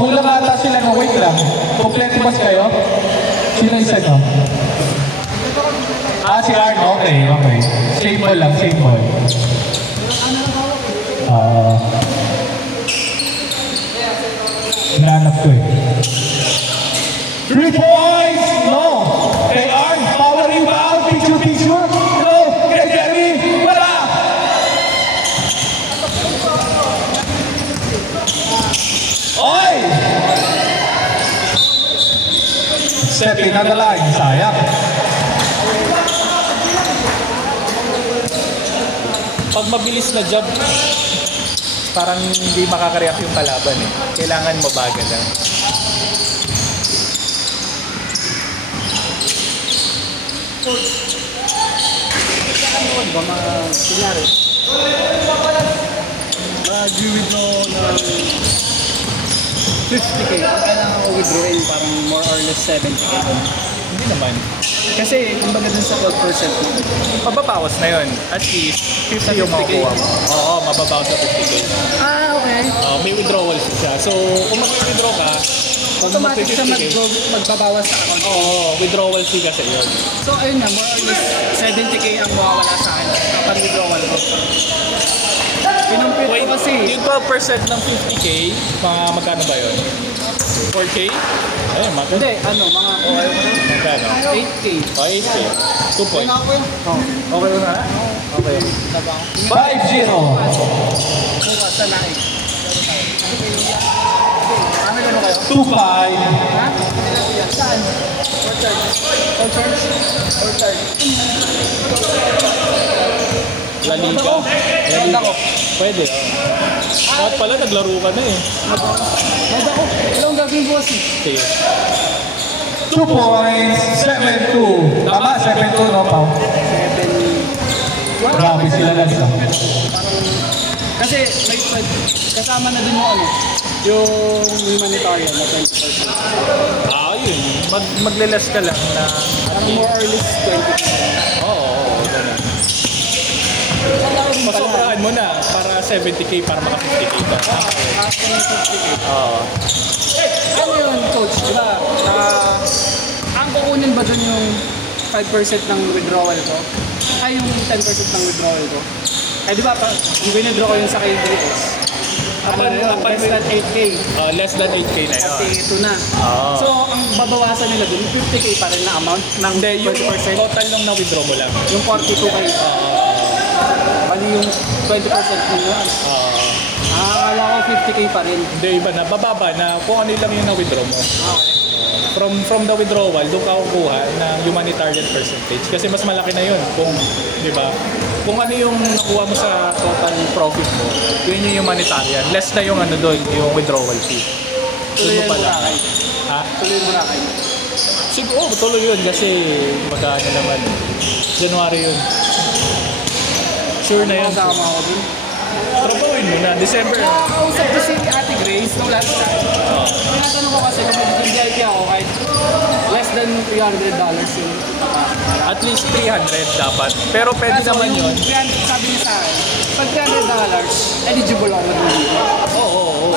kulang ata sila na wait lang. Kompleto ba kayo? Sino isa no? Si Arn, okay. Same ball lang, same ball. Hinanap ko eh. 3 points! No! Kay Arn, power rebound, picture. No! Kay Jerry, wala! Oy! Stepping on the line, sayang. Pag mabilis na job, parang hindi makakareact yung kalaban eh. Kailangan mabagal lang. Ano ba mga kunyari? Mag-withdraw ng 50k. Kailangan ko withdrawin parang more or less 70k. Hindi naman. Kasi kumbaga dun sa 12% Mababawas na yun. At least, 50 yung makukuha mo. Oo, mababawas sa 50k. okay. May withdrawal siya. So, kung mag-withdraw ka, Automatic siya magbabawas sa account. Oo, withdrawal fee kasi yun. So ayun na, more or less 70k ang mawawala sa akin kapag withdrawal ko. Pinumpit ko kasi. Yung 12% ng 50k, mga magkano ba yun? 4k? Ayun, magkano? Hindi, mga magkano? 8k. 8k. 2 points. Okay na? Okay. 5-0. Bukas sa naik. Ano kayo? 2-5. Ha? Saan? All charge? La Liga. Ako. Pwede. Dapat pala naglaro ka na eh. Ako. Ilang gagawin ko kasi? Sige. 2 points, 7-2. Tama, 7-2 no, Pao? 7. Grabe sila lang sa. Kasi may kasama na din yung humanitarian na 20%. Yun. Magle-less ka lang na More or less 20%. Oo, ganun. Pasobrahan mo na para 70k para maka 50k ka. Oo. Ano yun, coach? Diba, ang kukunin ba dun yung 5% ng withdrawal ko? Ay, yung 10% ng withdrawal ko? Di ba, yung withdraw ko yung sa KBS, less than 8k. Less than 8k na yun. Kasi ito na. So, ang babawasan nila dun, 50k pa rin na amount ng 20%. Yung total nung na-withdraw mo lang. Yung 42k. Bali yung 20% nyo yun. Akala ko 50k pa rin. Hindi, iba na. Bababa na kung ano lang yung na-withdraw mo. Okay. From the withdrawal, doon ka kukuha ng humanitarian percentage. Kasi mas malaki na yun kung, di ba? Kung ano yung nakuha mo sa total profit mo, yun yung humanitarian. Less na yung doon, yung withdrawal fee. Tuloy mo pala. Ha? Tuloy mo na kayo. Siguro, tuloy yun kasi magkano naman. January yun. Sure na yun. Kasama ako dun. Trabawin mo na, December. Nakakausap ko si Ate Grace nung last time. Tinatanong ko kasi kung mag-VIP ako kahit less than $300 yung At least 300 dapat. Pero pwede naman yun. Sabi niya sa akin, pag $300, eligible ako dito. Oo.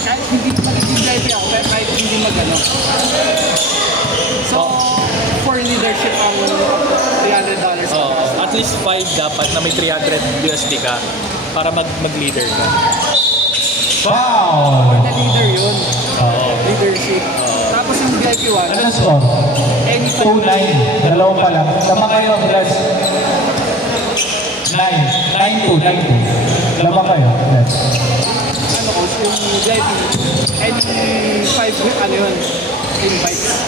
Kahit hindi magiging VIP ako, kahit hindi magano. So, for leadership ang $300. At least 5 dapat na may 300 USD ka para mag-leader ka. Wow! Na leader yun. Leadership. Tapos yung VIP 1, Ano score? 2-9. Dalawang pa lang. Tama kayo, plus 9. 9-2. Tama kayo. Yes. ano ko, yung VIP, and 5, ano yun, invites.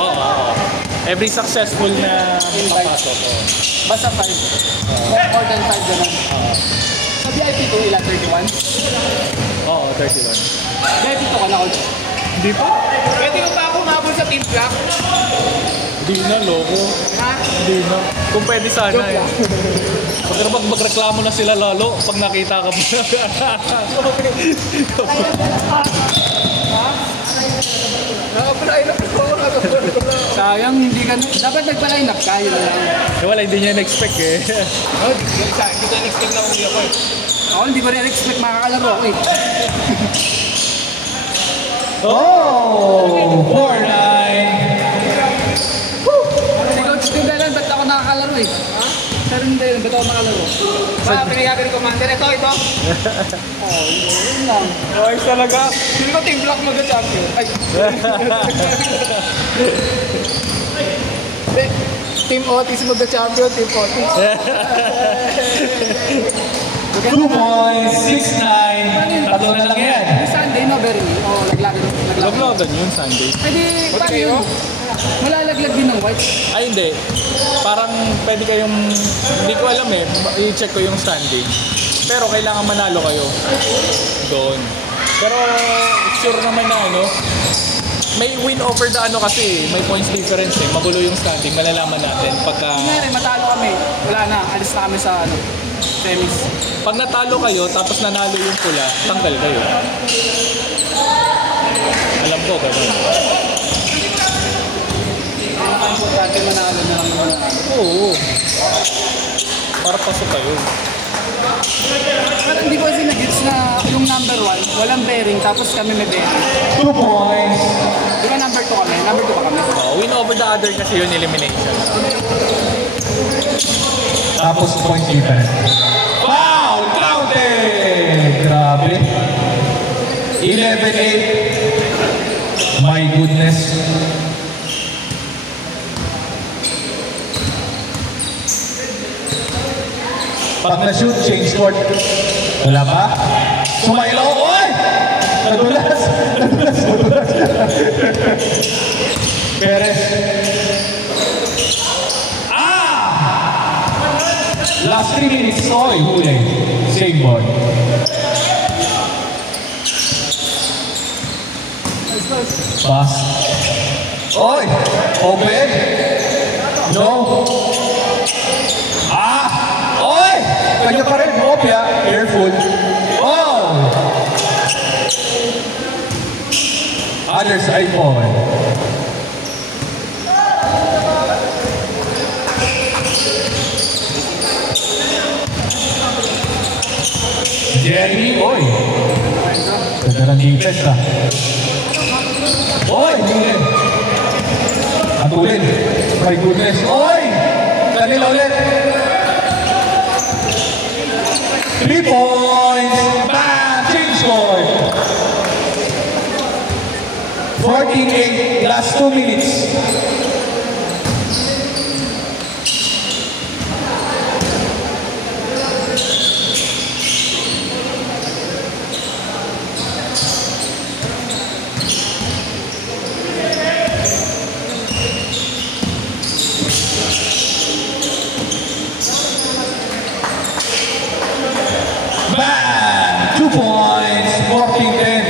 Oo. Every successful na papasok. Basta 5. More than 5 ganun. Sa VIP 2, ilan? 31? Oo, 31. VIP 2 ka na, coach? Hindi pa. Pwede ko pa ako umabot sa team block? Hindi na, loko. Ha? Hindi na. Kung pwede sana Joke eh. lang. Magreklamo na sila lalo pag nakita ka mo. Naka-line up ko. Sayang, hindi ka dapat nagpa-line up ka, yun lang. Wala, hindi niya na-expect eh. Hindi ko na-expect na umuwi ako eh. Ako, hindi ko rin expect makakalaro ako eh. Oh! 4-9. Si Coach Tigalan, ba't ako nakakalaro eh? Ha? Pero hindi, ba't ako nakalaro? Pinayagan ni Commander, ito. Oh, yun lang. Ayos talaga. Hindi ko team block mag-champion. Ay. Team Otis mag-champion, Team Otis. 2 points, 6-9. Tatlo na lang yan. Yung Sunday, no, Bernie? Oo, laglagan. Laglagan yun Sunday. Pwede, paano yun? Malalaglag din ng white. Ay hindi. Parang pwede kayong, hindi ko alam eh, i-check ko yung standing. Pero kailangan manalo kayo doon. Pero sure naman na ano, may win over the ano kasi, may points difference eh. Magulo yung standing, malalaman natin pagka... Kunyari, matalo kami. Wala na, alis na kami sa ano, semis. Pag natalo kayo, tapos nanalo yung pula, tanggal kayo. Alam ko, gano'n. Importante manalo na lang naman. Oo. Para pasok kayo. Pero hindi ko kasi nag-gets na yung number 1, walang bearing, tapos kami may bearing. 2 points. Di ba number 2 kami? Number 2 pa kami? Win over the other kasi yun, elimination. Tapos points difference. Foul! Counted! Grabe. 11-8. My goodness. Pag na-shoot, change court. Wala pa? Sumailo! Oy! Nadulas! Perez. Last 3 minutes. Oy, huli. Same ball. Pass. Oy! Open. No. Oy! Kanya pa rin. Opya. Careful. Oh! Other side ball. Jeremy, oy! Ganda ng defense ah. Oy! Huli! Atulin! My goodness! Oy! Kanila ulit! 3 points! Bam! Change score! 14-8, last 2 minutes. Bam! 2 points, 14-10.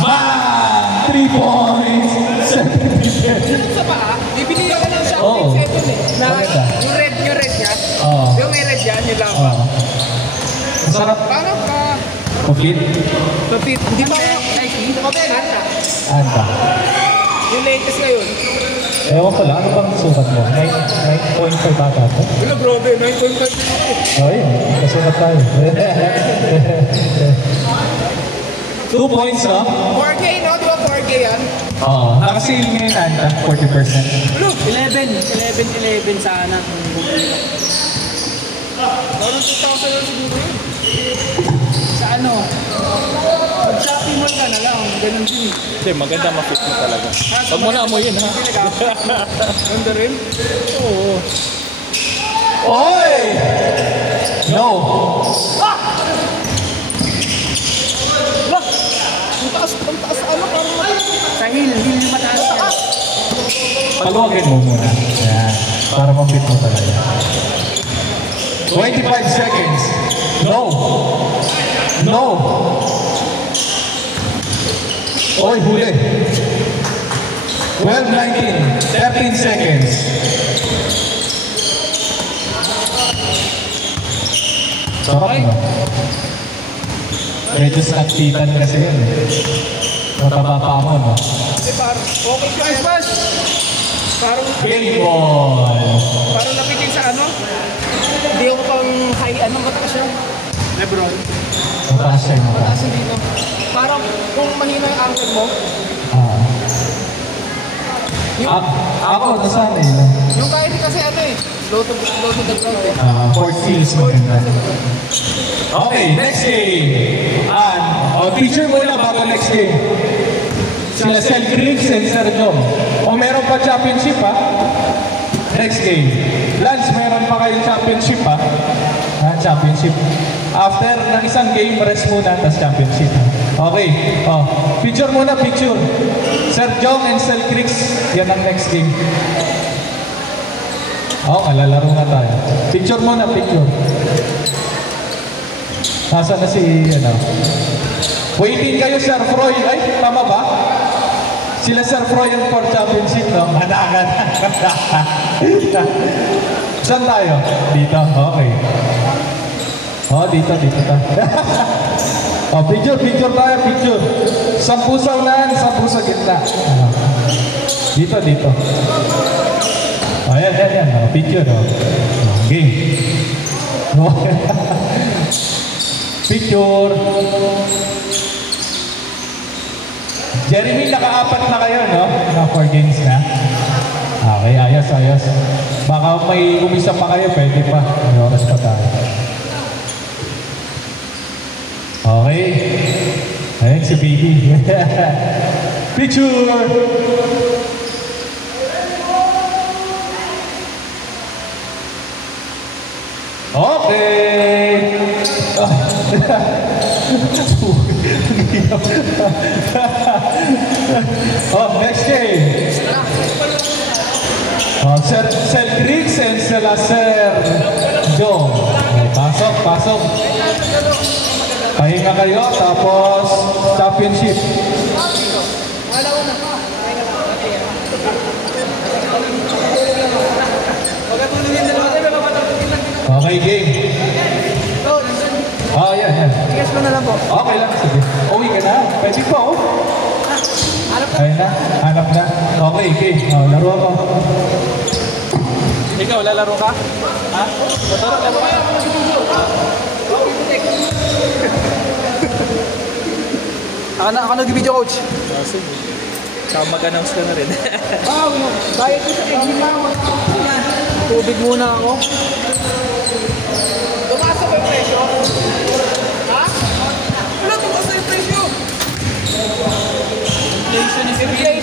Bam! 3 points, 17-10. Sa paa, bibili ka ng Oo. shopping settle eh. Na, Maganda. yung red niya. Oo. Yung may red yan, yun lang. Oh. Masarap. Paano ka? Complete? Kapit, hindi ba Nike? Anta. Anta. Yung latest ngayon. Ewan ko lang, ano bang sukat mo? 9.5 bata ito? Wala grabe, 9.5. Oh, yun. Kasukat tayo. 2 points, no? 4K, no? Di ba 4K yan? Oo. Nakasale ngayon, Anta, 40%. Look, 11 sana. Parang 2,000 lang siguro yun. Sa ano? Mag-shopping mall ka na lang. Ganun din. Hindi, maganda ma-fit mo talaga. Huwag mo na amoyin ha. Ganda rin? Oo. Oy! No! Ang taas, ano? Parang sa hill yung mataas yan. Paluwagin mo muna. Yan. Para mabit mo talaga. 25 seconds. No! No! Oy, huli. 12, 19, 13 seconds. Sarap na. Medyo snaktitan kasi yun. Mataba pa mo, no? Eh, parang okay siya. Mas! Parang Big ball. napitin sa ano? Hindi ako pang high, ano ba siya? Lebron. Mataas siya, mataas. Mataas yung dito. Parang kung mahina yung ankle mo, Ako, nasanay. yung kahit kasi ano eh, low to the ground eh. Fort Fields maganda. Okay, next game. Teacher muna bago next game. Sila Sel Griggs and Sir Jom. O meron pa championship ha? Next game. Lance, meron pa kayong championship ha? Championship. After ng isang game, rest muna, tas championship. Okay. Picture muna, picture. Sir Jong and Sel Griggs, yan ang next game. Malalaro na tayo. Picture muna, picture. Nasa na si, waiting kayo, Sir Froy. Ay, tama ba? Sila Sir Froy yung for championship, no? Hanagan. Saan tayo? Dito, okay. Dito tayo. Picture tayo, picture. 10 sa unahan, 10 sa gitna. Dito. Yan. Picture, game. Picture. Jeremy, naka-4 na kayo, no? Naka 4 games na. Okay, ayos. Baka may umisa pa kayo, pwede pa. May oras pa tayo. Okay. Ayun si baby. Picture! Okay! Next game. Sel Griggs and sila Sir Jong. Pasok. Pahinga kayo, tapos championship. Okay, game. Yan. Tigas mo na lang po. Okay lang, sige. Uwi ka na. Pwede po, Ayun na, hanap na. Okay, game. Laro ako. Ikaw, lalaro ka? Ha? Motor, laro ka? Ako nag-video coach. Sige. Saka mag-announce ka na rin. Bayad ko sa exit. Tubig muna ako. Tumasa ba yung presyo? Ha? Wala, tumasa yung presyo. Inflation is real.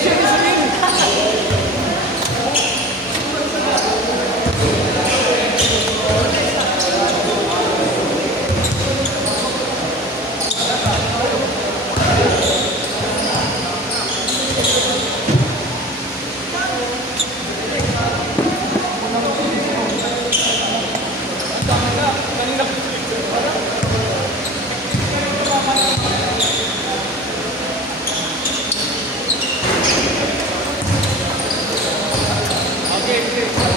Okay.